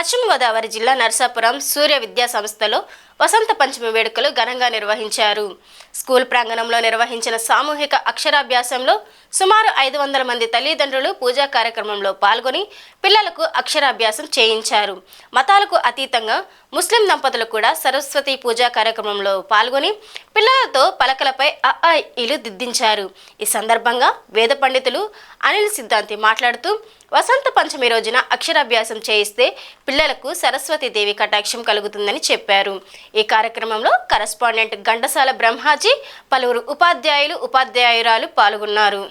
పశ్చిమ గోదావరి జిల్లా నరసాపురం సూర్య విద్యా సంస్థలో వసంత పంచమి వేడుకలు ఘనంగా నిర్వహించారు. స్కూల్ ప్రాంగణంలో నిర్వహించిన సామూహిక అక్షరాభ్యాసంలో సుమారు 500 మంది తల్లిదండ్రులు పూజా కార్యక్రమంలో పాల్గొని పిల్లలకు అక్షరాభ్యాసం చేయించారు. మతాలకు అతీతంగా ముస్లిం దంపతులు కూడా సరస్వతి పూజా కార్యక్రమంలో పాల్గొని పిల్లలతో పలకలపై ఇలు దిద్దించారు. ఈ సందర్భంగా వేద పండితులు అనిల్ సిద్ధాంతి మాట్లాడుతూ వసంత పంచమి రోజున అక్షరాభ్యాసం చేయిస్తే పిల్లలకు సరస్వతీదేవి కటాక్షం కలుగుతుందని చెప్పారు. ఈ కార్యక్రమంలో కరెస్పాండెంట్ ఘంటసాల బ్రహ్మాజీ, పలువురు ఉపాధ్యాయులు ఉపాధ్యాయురాలు పాల్గొన్నారు.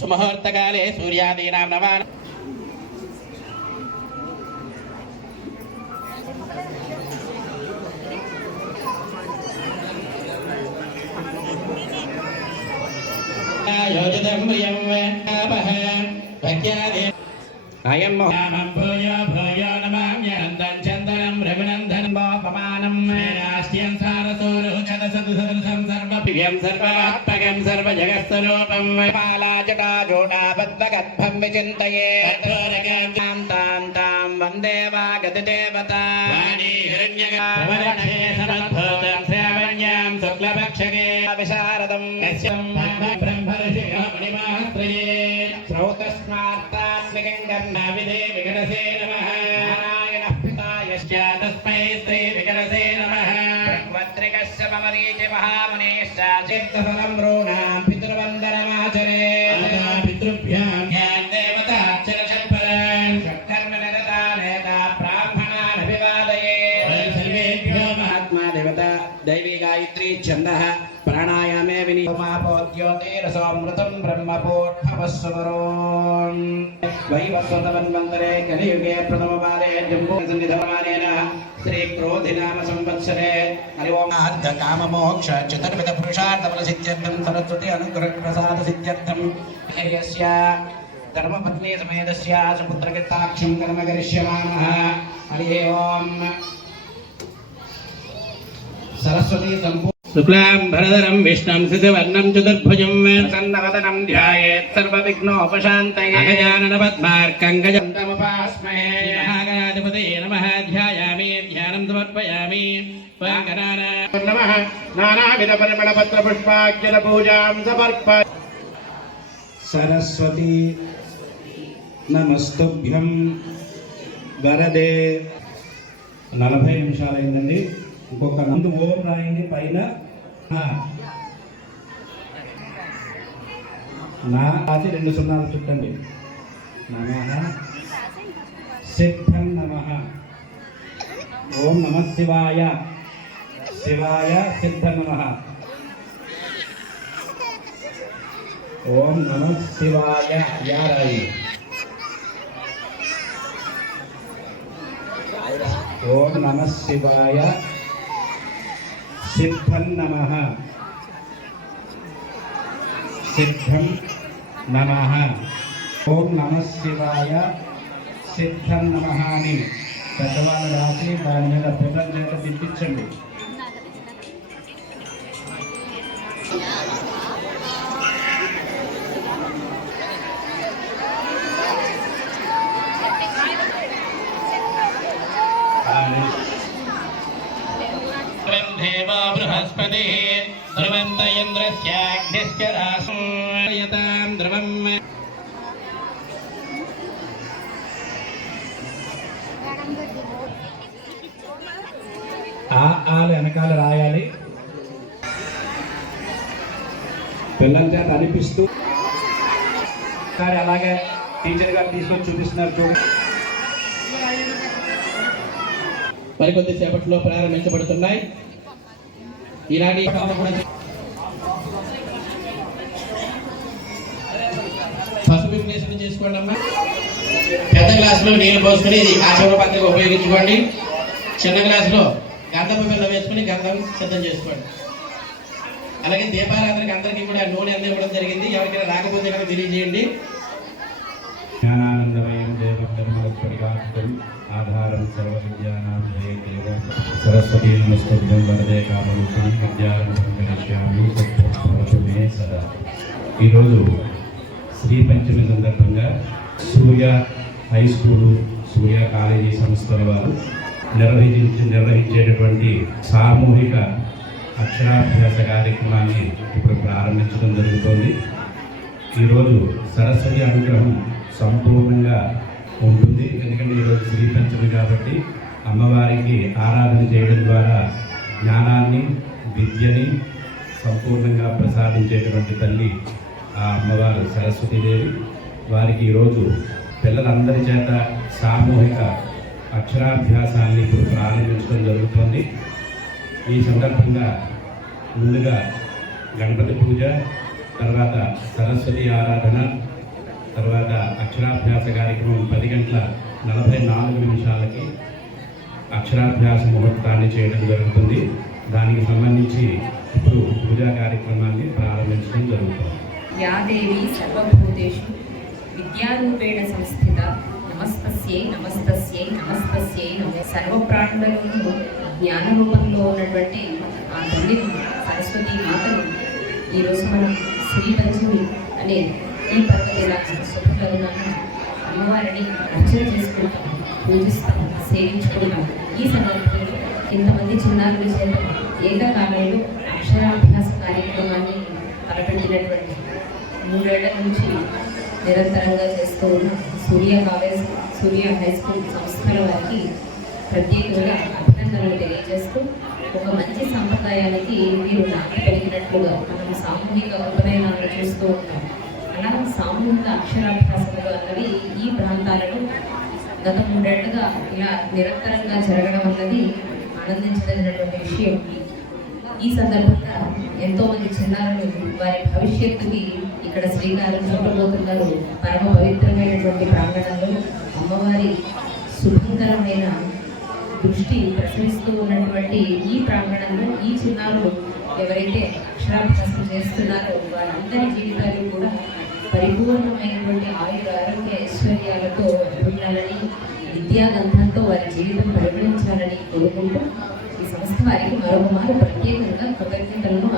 సుముహూర్తకాలే సూర్యాదీనాం నవాన్ యోజితం ప్రియం వేపః భక్త్యాదే అయం మోహం భూయో భూయో నమామ్యంతం చందనం రఘునందనం బాపమానం రాష్ట్యం సారసూరు చదసదుసదృశం సర్వపివ్యం సర్వాత్మకం సర్వజగత్స్వరూపం పాలాజటా జోడాబద్వగద్భం విచింతయే తోరకాం తాం తాం వందే వాగతిదేవతా వాణీ హిరణ్యగావరణే సమద్భూతం శ్రావణ్యాం శుక్లపక్షకే విశారదం యస్యం బ్రహ్మర్షియో మణిమాస్త్రయే శ్రౌతస్మార్తాత్మికం కర్ణావిదే వికటసే నమః నారాయణః పితా యస్య తస్మై శ్రీ వికటసే నమః భద్రికస్య మమరీచి మహామునేశ్చ చిత్తఫలం బ్రూణాం పితృవందనమాచరేత్ పితృభ్యాం దేవతాక్షరశత్పరాన్ షట్కర్మనిరతా నేతా బ్రాహ్మణాన్ అభివాదయేత్ సర్వేభ్యో మహాత్మా దేవత దైవీ గాయత్రీ ఛందః ప్రాణాయామే వినియోమాపోద్యోతిరసోమృతం బ్రహ్మపోద్భవస్వరోం వైవస్వతమన్వంతరే కలియుగే ప్రథమపాదే జంబూసన్నిధమానేన శ్రీ క్రోధినామ సంవత్సరే హరి ఓం అర్ధ కామ మోక్ష చతుర్విధ పురుషార్థఫల సిద్ధ్యర్థం సరస్వతి అనుగ్రహ ప్రసాద సిద్ధ్యర్థం యస్య ధర్మపత్ని సమేతస్య సుపుత్రకీర్తాక్షం కర్మ కరిష్యమానః హరి ఓం సరస్వతి సంపూ శుక్లాం భరధరం విష్ణుం శశివర్ణం చతుర్భుజం ప్రసన్నవదనం ధ్యాయేత్ సర్వవిఘ్నోపశాంతయే అగజానన పద్మార్కం గజంతముపాస్మహే మహాగణాధిపతయే నమః ధ్యాయామి ధ్యానం సమర్పయామి నమః నానావిధ పరిమళ పత్ర పుష్పాక్షర పూజాం సమర్పయామి సరస్వతి నమస్తుభ్యం వరదే 40 నిమిషాలు అయిందండి. ఇంకొక ముందు ఓం రాయండి, పైన నా రాసి 2 సున్నాలు చుట్టండి. నమః సిద్ధం నమః ఓం నమః శివాయ శివాయ సిద్ధం నమః ఓం నమః శివాయ యారాయి ఓం నమః శివాయ సిద్ధం నమః సిద్ధం నమః ఓం నమః శివాయ సిద్ధం నమః అని పెద్దవాళ్ళు రాసి దాని మీద పిల్లల చేత తిప్పించండి. దేవా బృహస్పతి ధ్రువంత ఇంద్రస్యాగ్నిశ్చ రాసయతాం ధ్రువం ఆలు వెనకాల రాయాలి. పిల్లల చేత అనిపిస్తూ అలాగే టీచర్ గారు తీసుకొని చూపిస్తున్నారు చూడండి. మరికొద్ది సేపట్లో ప్రారంభించబడుతున్నాయి. ఈనాటి పసుపు విశ్లేషణ చేసుకోండి అమ్మా. పెద్ద గ్లాసులో నీళ్లు పోసుకొని ఇది ఆచరణ పత్రిక ఉపయోగించుకోండి. చిన్న గ్లాసులో గంధపు బిళ్ళ వేసుకుని గంధం సిద్ధం చేసుకోండి. అలాగే దీపారాధనకి అందరికీ కూడా నూనె అందివ్వడం జరిగింది. ఎవరికైనా రాకపోతే కనుక తెలియజేయండి. జ్ఞానానందమయం దేవం ఆధారం సర్వ విద్యానాం జయదేవ సరస్వతీ నమస్తుభ్యం వరదే కామరూపిణి విద్యారంభం గణేశ్యామి మే సదా. ఈరోజు శ్రీ పంచమి సందర్భంగా సూర్య హై స్కూలు, సూర్య కాలేజీ సంస్థల వారు నిర్వహించేటటువంటి సామూహిక అక్షరాభ్యాస కార్యక్రమాన్ని ఇప్పుడు ప్రారంభించడం జరుగుతోంది. ఈరోజు సరస్వతి అనుగ్రహం సంపూర్ణంగా ఉంటుంది. ఎందుకంటే ఈరోజు శ్రీ పంచమి కాబట్టి అమ్మవారికి ఆరాధన చేయడం ద్వారా జ్ఞానాన్ని, విద్యని సంపూర్ణంగా ప్రసాదించేటువంటి తల్లి ఆ అమ్మవారు సరస్వతీదేవి. వారికి ఈరోజు పిల్లలందరి చేత సామూహిక అక్షరాభ్యాసాన్ని ఇప్పుడు ప్రారంభించడం జరుగుతుంది. ఈ సందర్భంగా ముందుగా గణపతి పూజ, తర్వాత సరస్వతి ఆరాధన, తర్వాత అక్షరాభ్యాస కార్యక్రమం 10:44 అక్షరాభ్యాస ముహూర్తాన్ని చేయడం జరుగుతుంది. దానికి సంబంధించి ఇప్పుడు పూజా కార్యక్రమాన్ని ప్రారంభించడం జరుగుతుంది. యాదేవి సర్వభూతేషు విద్యారూపేణ సంస్థిత నమస్తస్యై నమస్తస్యై నమస్తస్యై నమో. సర్వప్రాణులను జ్ఞాన రూపంలో ఉన్నటువంటి ఆ తల్లి సరస్వతి మాతను ఈరోజు మనం శ్రీ పంచమి అనే ఈ పర్వదిన శుభకరుణాన అమ్మవారిని అర్చన చేసుకుంటాం, పూజిస్తాం, సేవించుకుంటాం. ఈ సందర్భంలో ఇంతమంది చిన్నారుల చేత ఏకకాలంలో అక్షరాభ్యాస కార్యక్రమాన్ని తలపెట్టినటువంటి 3 ఏళ్ల నుంచి నిరంతరంగా చేస్తూ ఉన్న సూర్య కాలేజ్, సూర్య హై స్కూల్ సంస్థల వారికి ప్రత్యేకంగా అభినందనలు తెలియజేస్తూ, ఒక మంచి సంప్రదాయానికి మీరు నాటి పెరిగినట్లుగా మనం సామూహిక ఉపనయనాలను చూస్తూ ఉంటాం. అలా సామూహిక అక్షరాభ్యాసములు అన్నవి ఈ ప్రాంతాలలో గత 3 ఏళ్లుగా ఇలా నిరంతరంగా జరగడం అన్నది ఆనందించదగినటువంటి విషయం. ఈ సందర్భంగా ఎంతోమంది చిన్నారులు వారి భవిష్యత్తుకి ఇక్కడ శ్రీకారం చుట్టబోతున్నారు. పరమ పవిత్రమైనటువంటి ప్రాంగణంలో అమ్మవారి శుభంకరమైన దృష్టి ప్రసరిస్తూ ఉన్నటువంటి ఈ ప్రాంగణంలో ఈ చిన్నారులు ఎవరైతే అక్షరాభ్యాసం చేస్తున్నారో వారందరి జీవితాలు కూడా పరిపూర్ణమైనటువంటి ఆయుర ఆరోగ్య ఐశ్వర్యాలతో ఉండాలని, విద్యాగంధంతో వారి జీవితం పరిగణించాలని కోరుకుంటూ ఈ సంస్థ వారికి మరొక మారు ప్రత్యేకంగా కృతజ్ఞతలను